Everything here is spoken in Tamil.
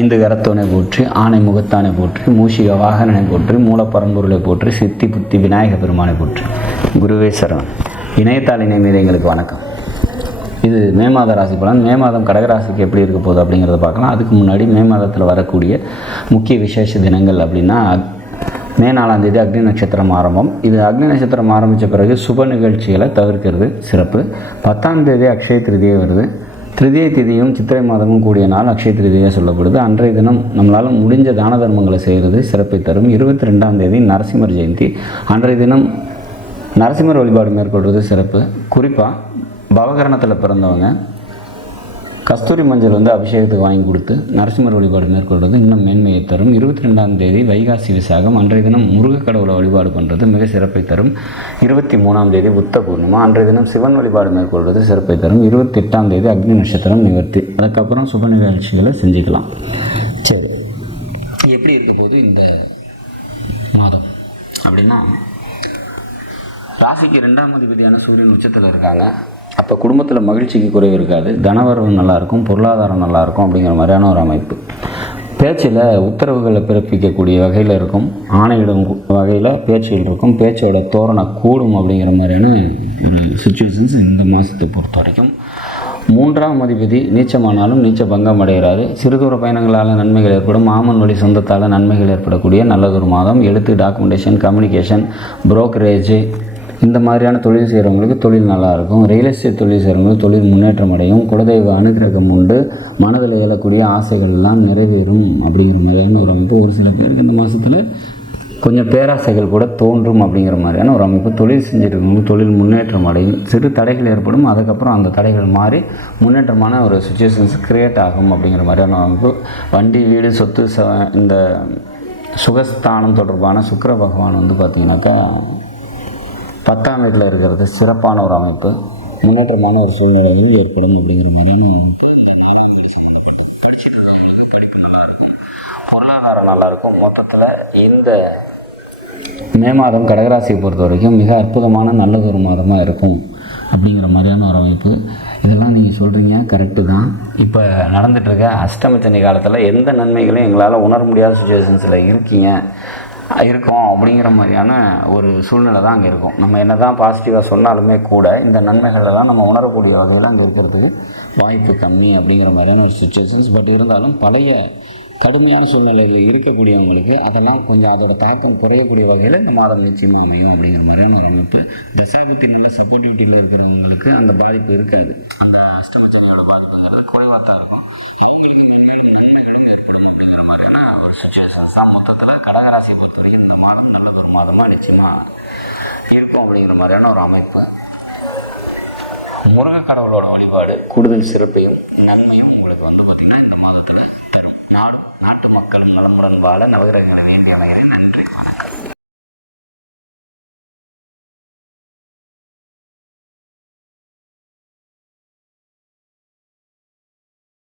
ஐந்து கரத்தோனை போற்றி ஆனை முகத்தானை போற்றி மூஷிக வாகனனை போற்றி மூலப்பரம்பொருளை போற்றி சித்தி புத்தி விநாயக பெருமானை போற்றி. குருவே சரணம். இணையத்தாள் இணைந்த எங்களுக்கு வணக்கம். இது மே மாத ராசி பலன். மே மாதம் கடகராசிக்கு எப்படி இருக்க போகுது அப்படிங்கிறத பார்க்கலாம். அதுக்கு முன்னாடி மே மாதத்தில் வரக்கூடிய முக்கிய விசேஷ தினங்கள் அப்படின்னா அக்- மே நாலாம் தேதி அக்னி நட்சத்திரம் ஆரம்பம். இது அக்னி நட்சத்திரம் ஆரம்பித்த பிறகு சுப நிகழ்ச்சிகளை தவிர்க்கிறது சிறப்பு. பத்தாம் தேதி அக்ஷய திருதியை வருது. திருதியை திதியும் சித்திரை மாதமும் கூடிய நாள் அக்ஷய திருதியாக சொல்லப்படுது. அன்றைய தினம் நம்மளால் முடிஞ்ச தான தர்மங்களை செய்கிறது சிறப்பை தரும். இருபத்தி ரெண்டாம் தேதி நரசிம்மர் ஜெயந்தி. அன்றைய தினம் நரசிம்மர் வழிபாடு மேற்கொள்வது சிறப்பு. குறிப்பாக பவகரணத்தில் பிறந்தவங்க கஸ்தூரி மஞ்சள் வந்து அபிஷேகத்துக்கு வாங்கி கொடுத்து நரசிம்மர் வழிபாடு மேற்கொள்வது இன்னும் மேன்மையை தரும். இருபத்தி ரெண்டாம் தேதி வைகாசி விசாகம். அன்றைய தினம் முருகக் கடவுளை வழிபாடு பண்ணுறது மிக சிறப்பை தரும். இருபத்தி மூணாம் தேதி புத்த பூர்ணிமா. அன்றைய தினம் சிவன் வழிபாடு மேற்கொள்வது சிறப்பை தரும். இருபத்தி எட்டாம் தேதி அக்னி நட்சத்திரம் நிவர்த்தி. அதுக்கப்புறம் சுப நிகழ்ச்சிகளை செஞ்சுக்கலாம். சரி. எப்படி இருக்க போது இந்த மாதம்? அப்படின்னா ராசிக்கு ரெண்டாம் அதிபதியான சூரியன் உச்சத்தில் இருக்காங்க. அப்போ குடும்பத்தில் மகிழ்ச்சிக்கு குறைவு இருக்காது. தனவரவு நல்லாயிருக்கும் பொருளாதாரம் நல்லாயிருக்கும் அப்படிங்கிற மாதிரியான ஒரு அமைப்பு. பேச்சில் உத்தரவுகளை பிறப்பிக்கக்கூடிய வகையில் இருக்கும் ஆணையிடும் வகையில் பேச்சுகள் இருக்கும் பேச்சோட தோரணை கூடும் அப்படிங்கிற மாதிரியான ஒரு சுச்சுவேஷன்ஸ் இந்த மாதத்தை பொறுத்த வரைக்கும். மூன்றாம் அதிபதி நீச்சமானாலும் நீச்ச பங்கம் அடைகிறாரு. சிறுதூர பயணங்களால் நன்மைகள் ஏற்படும். மாமன் வழி சொந்தத்தால் நன்மைகள் ஏற்படக்கூடிய நல்லதொரு மாதம். எழுத்து டாக்குமெண்டேஷன் கம்யூனிகேஷன் புரோக்கரேஜ் இந்த மாதிரியான தொழில் செய்கிறவங்களுக்கு தொழில் நல்லாயிருக்கும். ரியல் எஸ்டேட் தொழில் செய்கிறவங்களுக்கு தொழில் முன்னேற்றம் அடையும். குலதெய்வ அனுகிரகம் உண்டு. மனதில் எழக்கூடிய ஆசைகள்லாம் நிறைவேறும் அப்படிங்கிற மாதிரியான ஒரு அமைப்பு ஒரு சில பேருக்கு இந்த மாதத்தில் கொஞ்சம் பேராசைகள் கூட தோன்றும் அப்படிங்கிற மாதிரியான ஒரு அமைப்பு தொழில் செஞ்சுட்டு தொழில் முன்னேற்றம் அடையும். சிறு தடைகள் ஏற்படும். அதுக்கப்புறம் அந்த தடைகள் மாறி முன்னேற்றமான ஒரு சுச்சுவேஷன்ஸ் கிரியேட் ஆகும் அப்படிங்கிற மாதிரியான அமைப்பு. வண்டி வீடு சொத்து ச இந்த சுகஸ்தானம் தொடர்பான சுக்கர பகவான் வந்து பார்த்திங்கனாக்கா பத்தாம் வீட்டில் இருக்கிறது. சிறப்பான ஒரு அமைப்பு. முன்னேற்றமான ஒரு சூழ்நிலையும் ஏற்படும் அப்படிங்கிற மாதிரியான பொருளாதாரம் நல்லா இருக்கும் மொத்தத்தில் இந்த மே மாதம் கடகராசியை பொறுத்த வரைக்கும் மிக அற்புதமான நல்லது ஒரு மாதமாக இருக்கும் அப்படிங்கிற மாதிரியான ஒரு அமைப்பு. இதெல்லாம் நீங்கள் சொல்கிறீங்க கரெக்டு தான். இப்போ நடந்துகிட்ருக்க அஷ்டமச்சனி காலத்தில் எந்த நன்மைகளையும் எங்களால் உணர முடியாத சுச்சுவேஷன்ஸில் இருக்கீங்க. இருக்கும் அப்படிங்கிற மாதிரியான ஒரு சூழ்நிலை தான் அங்கே இருக்கும். நம்ம என்ன தான் பாசிட்டிவாக சொன்னாலுமே கூட இந்த நன்மைகளை தான் நம்ம உணரக்கூடிய வகையில் அங்கே இருக்கிறதுக்கு வாய்ப்பு கம்மி அப்படிங்கிற மாதிரியான ஒரு சுச்சுவேஷன்ஸ் பட் இருந்தாலும் பழைய கடுமையான சூழ்நிலையில் இருக்கக்கூடியவங்களுக்கு அதெல்லாம் கொஞ்சம் அதோட தாக்கம் குறையக்கூடிய வகையில் இந்த மாதம் நிச்சயமாக அமையும் அப்படிங்கிற மாதிரியான ஒரு அமைப்பு தசாபத்தி நல்ல சப்போர்ட்டிவிட்டியில் இருக்கிறவங்களுக்கு அந்த பாதிப்பு இருக்காது. அந்த அஷ்டபட்சங்களோட பாதிப்பு குறைவாக தான் இருக்கும் சுச்சுவேஷன்ஸ் தான் மொத்தத்தில் கடகராசி பொறுத்தவரைக்கும் இந்த மாதம் நல்ல ஒரு மாதமாக நிச்சயமாக இருக்கும் அப்படிங்கிற மாதிரியான ஒரு அமைப்பு. முருக கடவுளோட வழிபாடு கூடுதல் சிறப்பையும் நன்மையும் உங்களுக்கு வந்து பார்த்தீங்கன்னா இந்த மாதத்தில் தரும். நாடும் நாட்டு மக்களும் நலமுடன் வாழ நவகிரகங்களை வேண்டிய நன்றி.